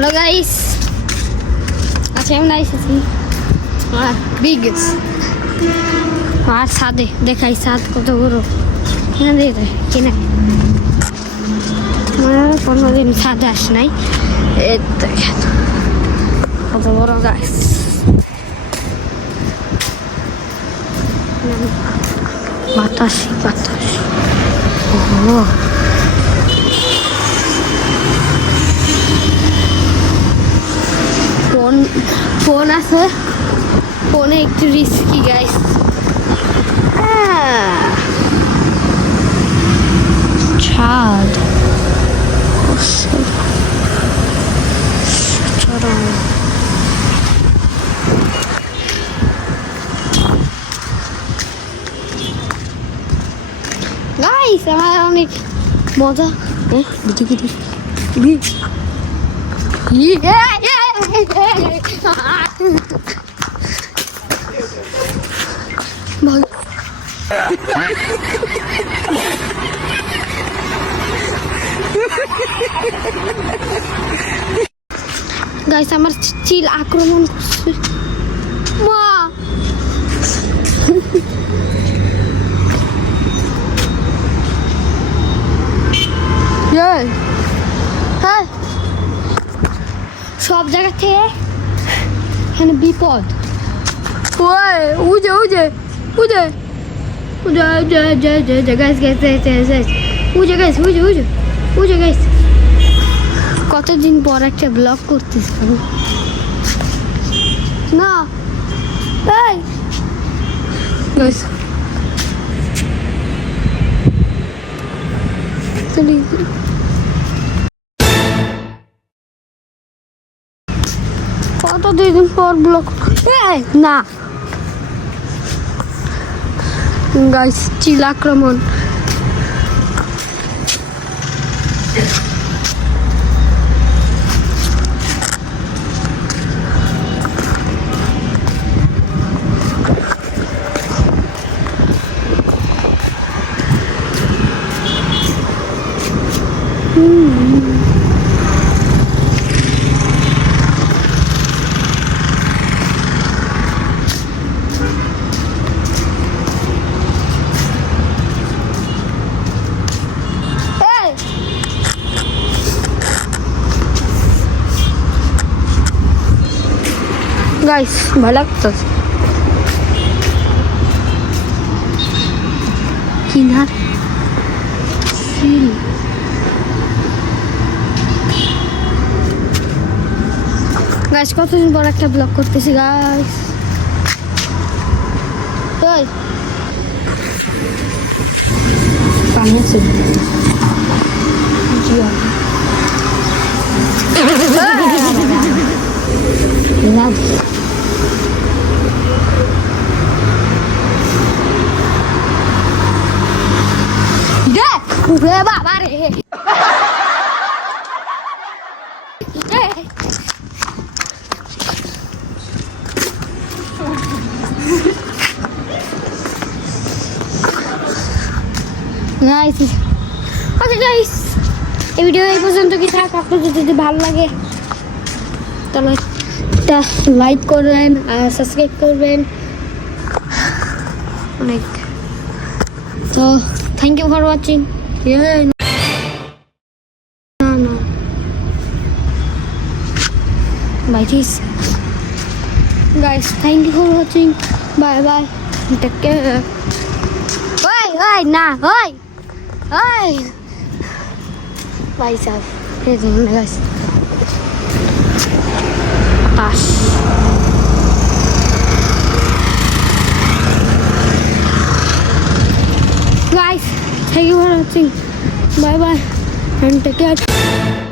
Hello guys, আচ্ছা আমি আইসেছি বিগ আর ছাদে দেখাই ছাদ কত বড় কিনা দিয়ে কিনা কোনোদিন ছাদে আস নাই দেখেন কত বড় গাছ বাতাসি বাতাস ফোন আছে ফোনে একটু রিস্কি গাইস ছাদ গাইস আমার অনেক মজা গাইস আমার চিল আক্রমণ করছে মা হ্যাঁ সব জায়গা থেকে এখানে বিপদ উজে উজে উজে উজে উজে উজে উজে গাইস গাইস গাইস উজে গাইস উজে উজে উজে গাইস কতদিন পর একটা ব্লগ করতেছি না এই গাইস কতদিন পর ব্লগ না গাইস চিল আক্রমণ গাইস ভালো লাগতেছে কিনার সিল গাইস কতদিন পর একটা ব্লগ করতেছি গাইস ওই পানি আছে না উড়ে বাবা রে গাইস ওকে গাইস এই ভিডিও এই পর্যন্ত কি থাক আপনাদের যদি ভালো লাগে তাহলে একটা লাইক করবেন আর সাবস্ক্রাইব করবেন অনেক তো thank you for watching Bye guys. Guys, thank you for watching. Bye bye. Take care. Oi, nah, oi. Bye, sir. Here's the guys. Tash. Guys, thank you for watching. Bye bye and take care.